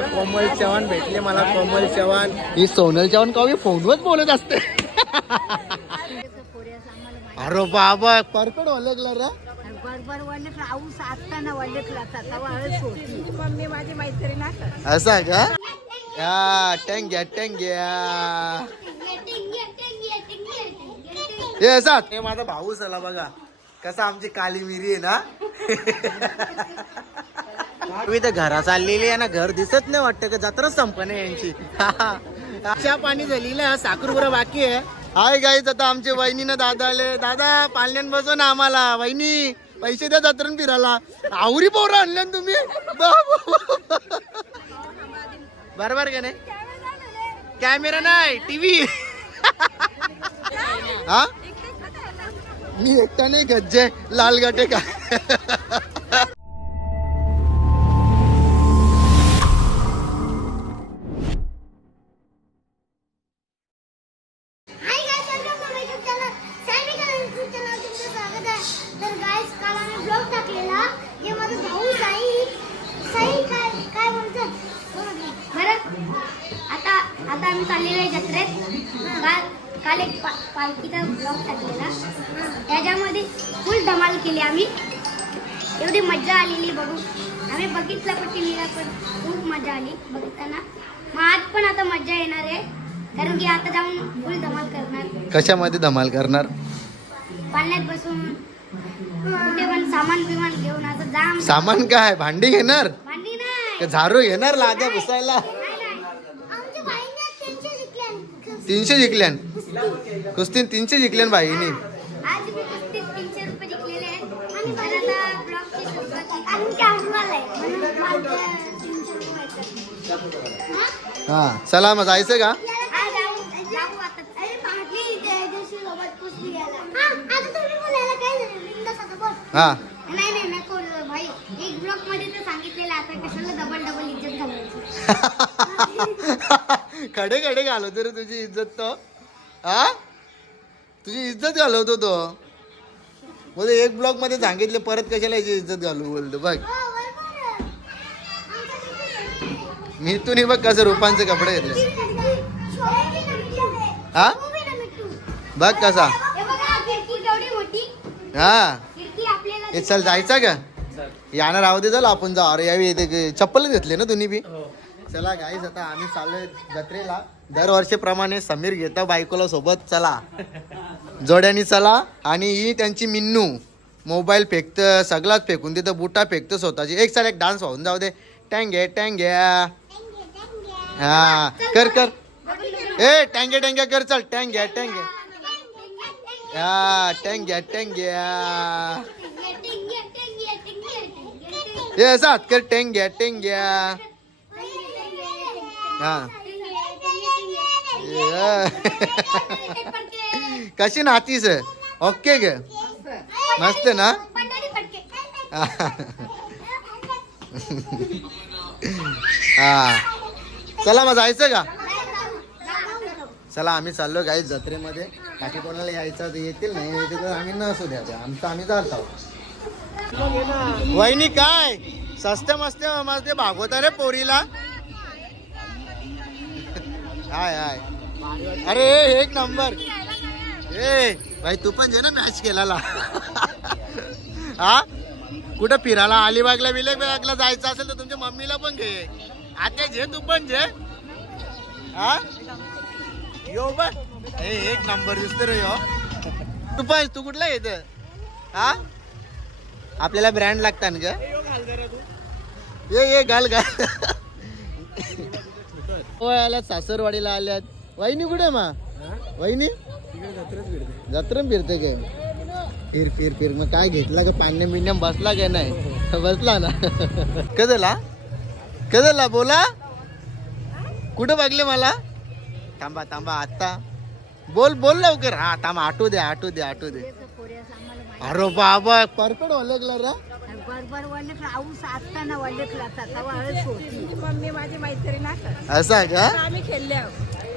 कोमल चव्हाण भेटले मला कोमल चव्हाण. ही सोनल चव्हाण का हो? फोनवर बोलत असते. अरे बाबा परकड ओळखला रे. बरोबर आऊस असताना वळखला मम्मी माझी मैत्रीण असं असा का? या टेंग्या टेंग्या. हे असा हे माझा भाऊ चला बघा. कसा आमची काली मिरी आहे ना? तुम्ही तर घरा चाललेली आहे ना घर दिसत नाही वाटतं का? जत्राच संपणे यांची. चहा पाणी झालेलं आहे साखरपुरा बाकी आहे. हाय गाईज आता आमचे वहिनीनं दादा आले. दादा पालण्यान बसव ना आम्हाला. वहिनी पैसे द्या जत्रण फिरायला. आवरी पोरं आणल्या ना तुम्ही बरोबर का नाही? कॅमेरा नाही टीव्ही. हा? मी एकटा नाही गज्जे लाल गाठे का काल एक पा पालखीचा ब्लॉग टाकलेला. त्याच्यामध्ये फुल धमाल केली आम्ही. एवढी मजा आलेली बघू आम्ही बघितलं पण टीव्हीला पण. खूप मजा आली बघताना. मग आज पण आता मजा येणार आहे. कारण की आता जाऊन फुल धमाल करणार. कशामध्ये धमाल करणार? पाण्यात बसून कुठे पण सामान बिमान घेऊन असं जाम सामान काय? भांडी घेणार? भांडी नाही. झाडू घेणार लाद्या घुसायला नाही, नाही. आमच्या बाईने त्यांच्या जिंकल्या. तीनशे जिंकल्यान. कुस्तीन तीनशे जिंकल्यान बाईनी. हा? चला मग जायचं का? हा. हा. हा. नाही नाही सांगितलेलं आता कशाला डबल डबल इज्जत घालायची खडे खडे घालवतो रे तुझी इज्जत तो. हा? तुझी इज्जत घालवतो तो बोलतो एक ब्लॉकमध्ये सांगितले परत कशाला याची इज्जत घालू बोलतो बघ. हो, मी तू नाही बघ कसं रुपांचे कपडे घेतले. हा. बघ कसा. हे? हा हे चल जायचा का? यानं राहू दे चल आपण जाऊ. अरे यावेळी इथे चप्पल घेतले ना तुम्ही बी? चला गाईस आता आम्ही चाललोय जत्रेला. दरवर्षीप्रमाणे समीर घेता बायकोला सोबत. चला. जोड्यानी चला. आणि ही त्यांची मिन्नू. मोबाईल फेकतं सगळाच फेकून देतं बुटा फेकतं स्वतःची. एक चाल एक डान्स होऊन जाऊ दे. टँगे टँग्या हा. कर कर. ए टँगे टँग्या कर चल. टँग्या टँग्या हा टँग्या टँग्या असं हात कर टेंग्या टेंग्या हा. कशी नातीस ओके ग. मस्त ना? हा. चला मग जायचं का? चला आम्ही चाललो काही जत्रेमध्ये. बाकी कोणाला यायचं येतील नाही येतील तर आम्ही नसू द्या. ते. आमचं आम्ही जात आहोत. वहिनी काय? सस्ते मस्ते मस्ते भागवता रे पोरीला. हाय हाय. अरे एक नंबर. ए भाई तू पण जे ना मॅच केला हा? कुठं फिरायला? अलिबागला विलेबागला जायचं असेल तर तुमच्या मम्मीला पण घे. आता जे तू पण जे हा? यो बघ. ए एक नंबर दिसतो रे यो. तू पण तू कुठला येत हा? आपल्याला ब्रँड लागतात ग. ये ये घाल घाल. होय आल्यात सासरवाडीला आल्यात. वहिनी कुठे मा? वहिनी? जत्रम फिरते काय? फिर फिर फिर. मग काय घेतला का पाण्या बिण्या बसला काय नाही? बसला ना. कदला कदला बोला? कुठं बघले मला? थांबा थांबा आत्ता. बोल बोल लवकर. हा थांबा आठवू दे आठवू दे आठवू दे. अरे बाबा परकड ओळखला रे. बरोबर वळखला आऊस असताना वळखला तेव्हा हळद होती मम्मी माझी मैत्रीण असं असा का? आम्ही खेळले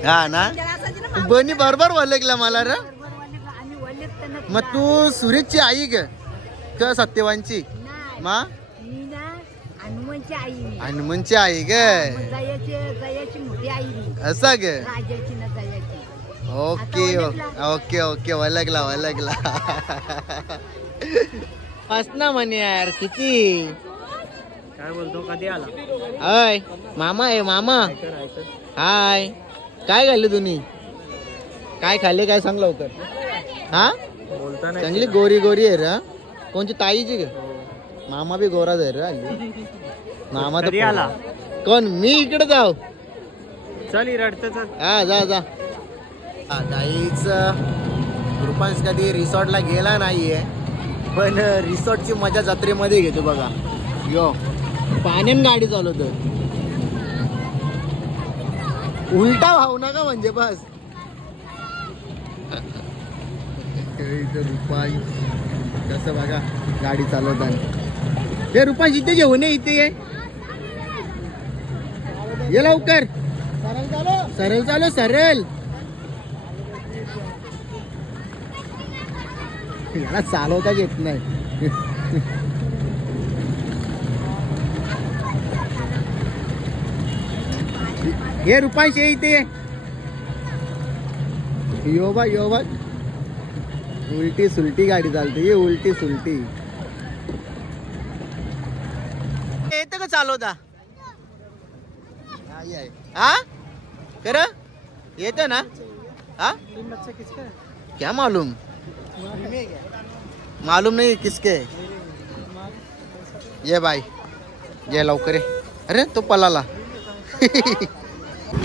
हा ना? बनी बरोबर ओळखला मला रे? बरोबर वळखला आम्ही वळखताना मग तू सुरेशची आई ग का सत्यवानची? नाही. मा? हनुमानची आई हनुमानची आई ग. मोठी आई असा ग. राजाची ना जयाची. ओके आता ओके ओके वलगला वलगला बस ना म्हणे यार किती? काय बोलतो कधी आला? हाय मामा आहे मामा. हाय. काय खाल्ले तुम्ही? काय खाल्ले काय सांग लवकर. हा? बोलता नाही. चांगली गोरी गोरी आहे रे कोणची ताईची ग मामा बी गोराच आहे रे. मामा तर कधी आला? कोण मी इकडे जाऊ? चल ही चल. हा जा जा. हा, रुपांश कधी रिसॉर्टला गेला नाहीये. आपण रिसॉर्टची मजा जत्रेमध्ये घेतो बघा. यो पाण्यान गाडी चालवतो उलटा भाऊ का म्हणजे बस. रुपाई. कसं बघा गाडी चालवताना. हे रुपांश इथे घेऊन ये इथे ये. ये लवकर. सरळ चालू सरळ. याला चालवता येत नाही. हे रुपांश इथे. ये. यो बा यो बा. उलटी सुलटी गाडी चालते. ये उलटी सुलटी. येतं का चालवता? हा? कर येत ना? हा? क्या मालूम? मालूम नहीं किसके। ये भाई ये लवकर अरे तो पलाला।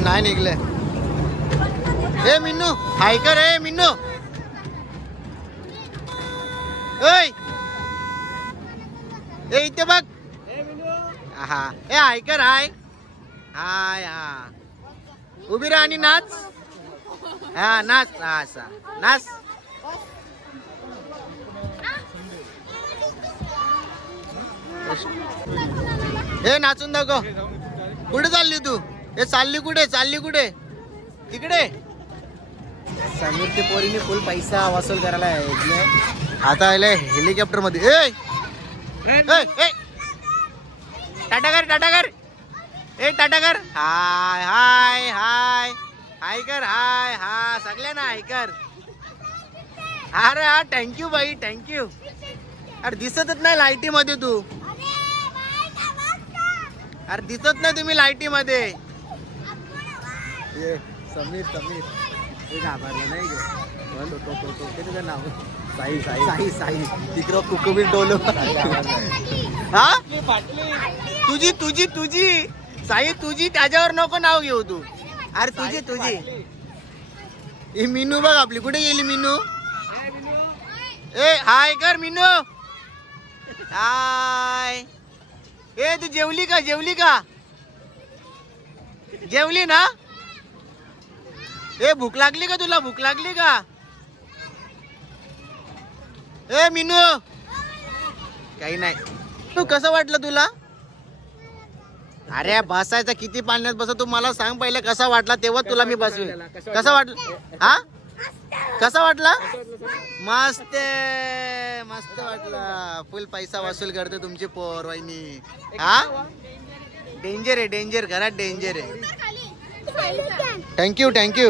नाही निघले ए मिन्नू हाय कर ए मिन्नू। ओय ए इथे बघ हा ए हाय कर हाय। हाय हा। उभी राहा आणि नाच। हा नाच हा असा नाच। हे नाचून दाखव. कुठे चालली तू? हे चालली कुठे? चालली कुठे? तिकडे समीरच्या पोरीने फुल पैसा वसूल करायला आहे आता आले हेलिकॉप्टरमध्ये. ए! ए, ए. टाटा कर टाटा कर ए टाटा कर हाय हाय हाय. हाय कर हाय हा सगळ्यांना हाय कर अरे हा थँक्यू बाई थँक्यू अरे दिसतच नाही लाईटी मध्ये तू. अरे दिसत नाही तुम्ही लाईटी मध्ये समीर समीर. घाबरलं नाही तुझं नाव साई साई. साई साई. तिकडं कुकबीर डोल हा? तुझी तुझी तुझी. साई तुझी त्याच्यावर नको नाव घेऊ तू. अरे तुझी तुझी. ही मिनू बघ आपली. कुठे गेली मिनू. ए हाय कर मिनू. हाय. ए तू जेवली का? जेवली का? जेवली ना? ए भूक लागली का तुला? भूक लागली का? ए मिनू! काही नाही. तू कसं वाटलं तुला? अरे बसायचा किती पाण्यात बस? तू मला सांग पहिले कसा वाटला तेव्हा तुला मी बसवी कसा वाटलं? हा? कसा वाटला? मस्त मस्त वाटला. फुल पैसा वसूल करते तुमची पोर वहिनी. हा? डेंजर आहे डेंजर घरात डेंजर आहे. थँक्यू थँक्यू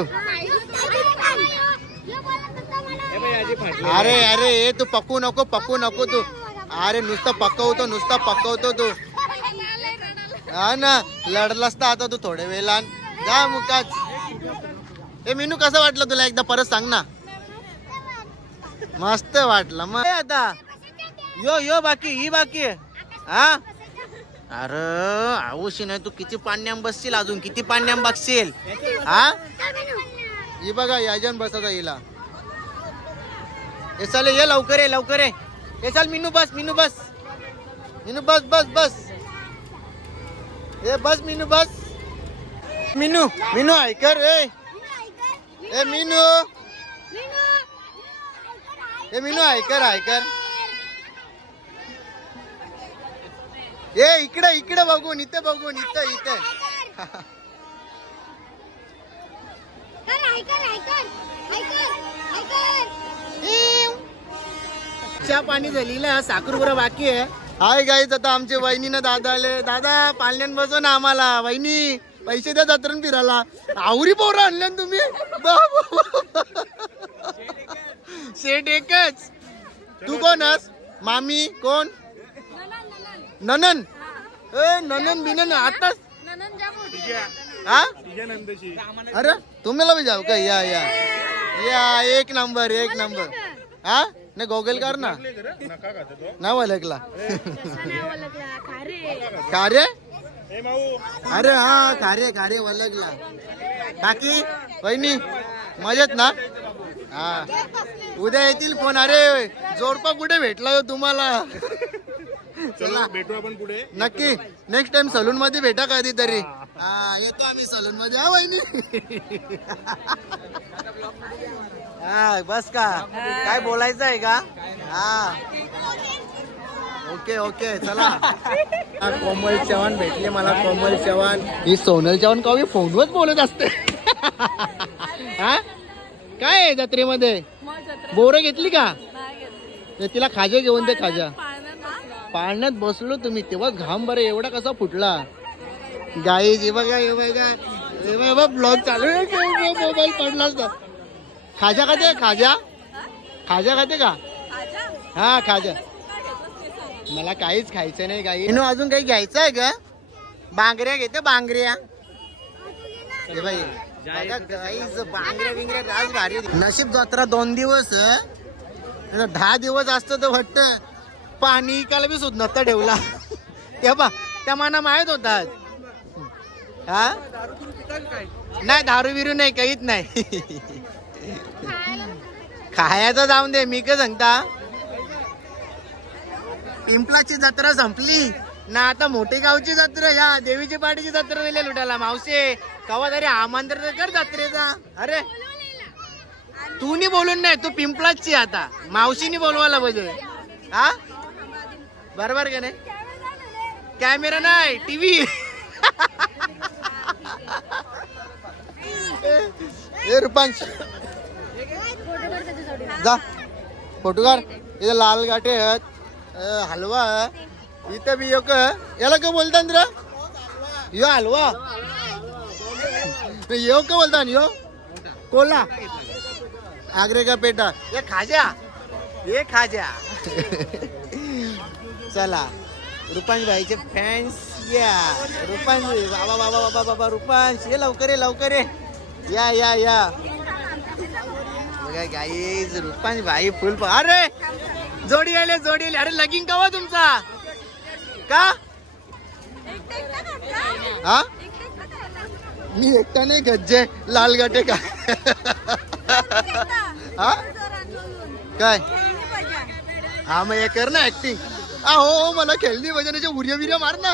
अरे अरे ए तू पकू नको पकू नको तू. अरे नुसतं पकवतो नुसतं पकवतो तू. हा ना लढलास तर आता तू थोड्या वेळान जा मुकाच. ए मेनू कसं वाटलं तुला? एकदा परत सांग ना. मस्त वाटलं मग. आता. यो यो बाकी ही बाकी हा? अरे आऊशी नाही तू किती पाण्याम बसशील अजून? किती पाण्याम बसशील हा? ही बघा याजन बसत हिला. हे चाल ये लवकर ये लवकर ये हे चाल मिनू बस मिनू बस. मिनू बस बस बस. ए बस मिनू बस. मिनू मिनू ऐकर ए. ए मिनू ए मिनू ऐकर ऐकर. ए इकडे इकडे बघून इथे बघून इथं इथे. चहा पाणी झालेलं आहे, साखर बरं बाकी आहे. हाय गाईज आता आमचे वहिनीनं दादा आले. दादा पालण्यान बसव ना आम्हाला. वहिनी. पैसे द्या जत्रण फिरायला. आवरी पोरं आणल्या तुम्ही. शेट एकच. तू कोण आहेस? मामी कोण? ननन. ए ननन बिनन आताच हा? अरे तुम्हाला बी जाऊ का? या या. या एक नंबर एक नंबर. हा? नाही गोगल कर ना. नाही ओळखला. कार्य अरे हा कार्य कार्य ओळखला बाकी वहिनी मजेत ना? हा. उद्या येतील फोन. अरे जोडपा कुठे भेटला हो तुम्हाला? चला भेटू आपण पुढे. नक्की. नेक्स्ट टाइम सलून मध्ये भेटा कधीतरी. हा येतो आम्ही सलून मध्ये. हा वहिनी हा बस का? काय बोलायचं आहे का? हा. ओके ओके चला. हा, कोमल चव्हाण भेटले मला कोमल चव्हाण. ही सोनल चव्हाण का फोनवरच बोलत असते? हा? काय आहे जत्रेमध्ये? बोरं घेतली का? ते तिला खाजा घेऊन दे खाजा. पाळण्यात बसलो तुम्ही तेव्हा घाम बरं एवढा कसा फुटला. गाई हे बघा हे बघा. हे बघा ब्लॉग चालू आहे. मोबाईल पडला असता खाजा खाते खाजा? खाजा खाते का? हा खाजा. मला काहीच खायचं नाही इनो अजून काही घ्यायचं आहे का बांगड्या घेते बांगड्या हे बाई. राज भारी. नशीब जत्रा दोन दिवस दहा दिवस असतं तर वाटतं पाणी इकायला बी सुद्धा नव्हता ठेवला. ते बा त्या मना माहीत होतात. हा? नाही दारू बिरू नाही काहीच नाही. खायचं जाऊन दे मी काय सांगता? पिंपलाची जत्रा संपली. ना आता मोठे गावची जत्रा या देवीची पाटीची जत्रा नेल्या लुटायला. मावशे कवा तरी आमंत्रण कर जत्रेचा. अरे तू नी बोलून नाही तू पिंपलाची आता. मावशीनी बोलवायला पाहिजे. हा? बरोबर का नाही? कॅमेरा नाही टीव्ही रुपांश. जा. फोटो काढ लाल गाठे आहेत. हलवा. इथं बी एक याला काय बोलतात रे? यो हलवा. यो काय बोलतात यो? कोला. आगरे का पेटा? ये खाजा ये खाजा चला. रुपांश भाईचे फॅन्स या. रुपांश बाबा बाबा बाबा बाबा रुपांश. ये लवकर ये लवकर ये. या या या. बघा गाईज रुपांश भाई फुल अरे! जोडी आले जोडी आले. अरे लगीन कवा तुमचा? का? हा? मी एकटा नाही गज्जे लाल गाठे का? हा? काय? हा मग हे कर ना ऍक्टिंग आ हो हो मला खेळणी भजनाच्या उर्या बिर्या मार ना.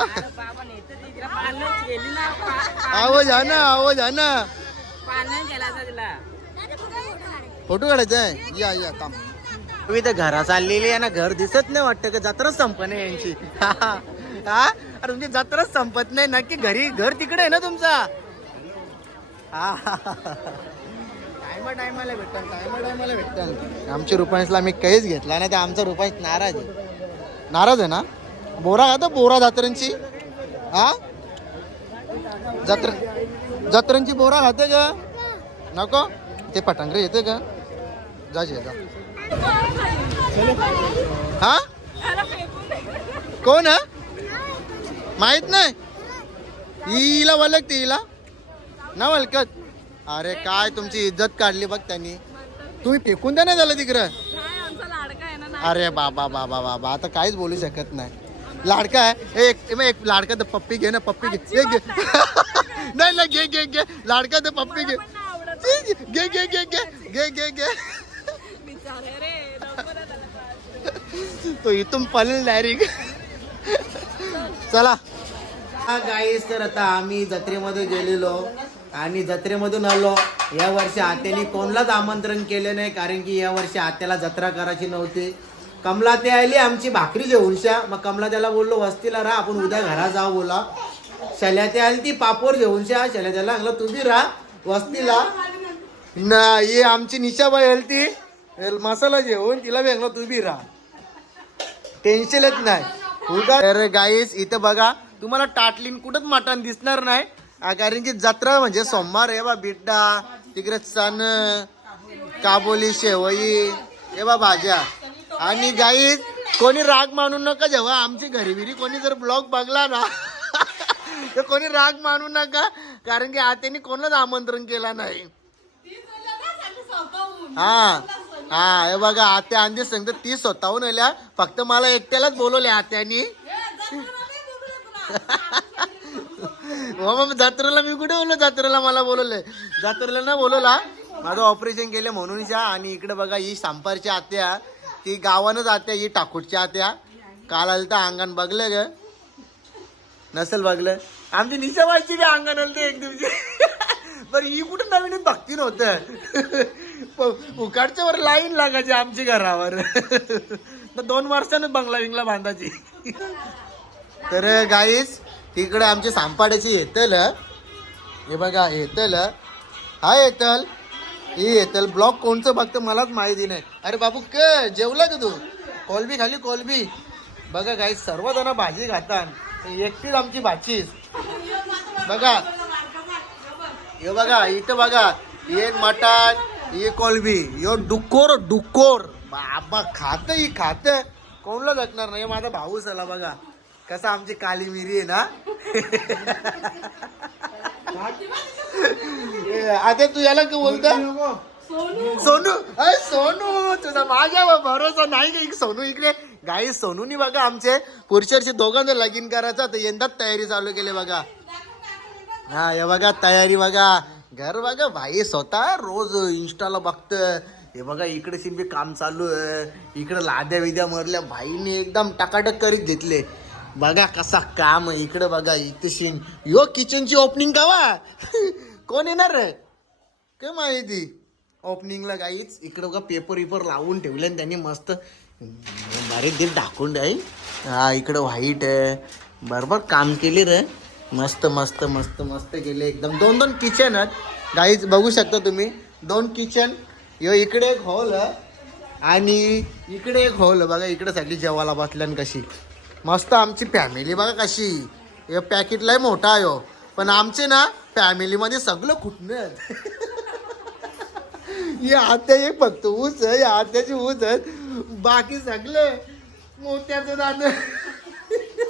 आहो जा ना आहो जा ना फोटो काढायचा आहे? या या काम तुम्ही तर घरा चाललेली आहे ना घर दिसत नाही वाटतं का? जत्राच संपणे यांची. हा अरे तुमची जत्राच संपत नाही नक्की घरी घर तिकडे आहे ना तुमचा? हा टायमा टायमाला भेटतात टायमा टायमाला भेटतात आमच्या रुपयांसला आम्ही काहीच घेतला नाही तर आमचा रुपयांस नाराज आहे. नाराज आहे ना? बोरा खातो बोरा जत्रांची हा? जत्र जत्रांची बोरा खाते का? नको? ते पटांगरे येते का? जे जा. हा? कोण हा? माहीत नाही? हिला वलकते हिला ना वलकत अरे काय तुमची इज्जत काढली बघ त्यांनी. तुम्ही फेकून द्या नाही झालं तिकडं. अरे बाबा बाबा बाबा आता काहीच बोलू शकत नाही. लाडका आहे. एक एक लाडका तर पप्पी घे ना पप्पी घे. घे. नाही नाही घे घे घे. लाडका तर पप्पी घे. घे घे घे घे. घे घे घे. तो इथून पळेल डायरेक्ट चला. हा गाईस तर आता आम्ही जत्रेमध्ये गेलेलो आणि जत्रेमधून आलो. या वर्षी आत्याने कोणालाच आमंत्रण केले नाही कारण की या वर्षी आत्याला जत्रा करायची नव्हती. कमला ते आली आमची भाकरी जेवणशा मग कमला त्याला बोललो वस्तीला राहा आपण उद्या घरा जाऊ बोला. शल्या ते आली ती पापोर जेवणशा शल्या त्याला सांगलं तुम्ही राहा वस्तीला. ना ये आमची निशाबाई आली ती. मसाला जेवण तिला बी सांगलं तुम्ही राहा टेन्शनच नाही तर गाईस इथं बघा तुम्हाला टाटलीन कुठंच मटण दिसणार नाही कारण की जत्रा म्हणजे सोमवार आहे बा बिड्डा तिकडे चण काबोली शेवई हे बा भाज्या आणि गाईस कोणी राग मानू नका जेव्हा आमची घरी बिरी कोणी जर ब्लॉग बघला ना तर कोणी राग मानू नका कारण की आत्याने कोणाच आमंत्रण केला नाही हा हा हे बघा आत्या अंधी सांगतो ती स्वतःहून आल्या. फक्त मला एकट्यालाच बोलवले आत्यानी. हो मग जत्रेला मी कुठे बोललो? जत्रेला मला बोलवले. जत्रेला ना बोलवला. माझं ऑपरेशन केलं म्हणूनच्या आणि इकडे बघा ही सांपारची आत्या. ती गावानच आत्या ही टाकूटची आत्या. काल आलं तर अंगण बघलं ग. नसेल बघलं. आमची निशाबाईची बी अंगण आलं एक दिवशी. बरं ही कुठं नवीन भक्ती नव्हतं? उकाडच्या वर लाईन लागायची आमची घरावर. तर दोन वर्षानं बंगला विंगला बांधायची. तर गाईस तिकडे आमचे सांपाड्याची येतल. हे बघा येतल. हा येतल. ही येतल. ब्लॉक कोणचं बघतं मलाच माहिती नाही. अरे बाबू क जेवला का तू? कोलबी खाली कोलबी. बघा गाईस सर्वजण भाजी खातात. एकटीच आमची भाचीच. बघा हे बघा इथं बघा हे मटण हे कोलबी यो डुक्कोर डुकोर बाबा खात ही खात. कोणला जगणार नाही? माझा भाऊ झाला बघा. कसा आमची काली मिरी आहे ना? आता तू याला का बोलता? सोनू? अय सोनू तुझा माझ्या भरोसा नाही का? इक- सोनू इकडे. गाई सोनूनी बघा आमचे पुरुषांचे दोघांचं लगीन करायचं. तर यंदाच तयारी चालू केली बघा. हा हे बघा तयारी बघा. घर बघा भाई स्वतः रोज इंस्टाला बघत हे बघा इकडे सिन बी काम चालू आहे. इकडे लाद्या विद्या मरल्या भाईने एकदम टकाटक करीत घेतले. बघा कसा काम आहे. इकडे बघा इथे सीन यो किचनची ओपनिंग कावा? कोण येणार रे? काय माहिती? ओपनिंगला काहीच इकडे बघा पेपर विपर लावून ठेवले आणि त्यांनी मस्त बारीक दिल टाकून आहे हा इकडे व्हाईट आहे. बरोबर काम केले रे. मस्त मस्त मस्त मस्त गेले एकदम. दोन दोन किचन आहेत. गाईच बघू शकता तुम्ही. दोन किचन यो इकडे एक हॉल आणि इकडे एक हॉल बघा इकडे साठी जेवायला बसल्यान कशी. मस्त आमची फॅमिली बघा कशी. हे पॅकेट लय मोठा आहे हो पण आमचे ना फॅमिलीमध्ये सगळं खुटणं या आत्या एक फक्त ऊस आहे. या आत्याची ऊस आहे. बाकी सगळे मोत्याचं दादा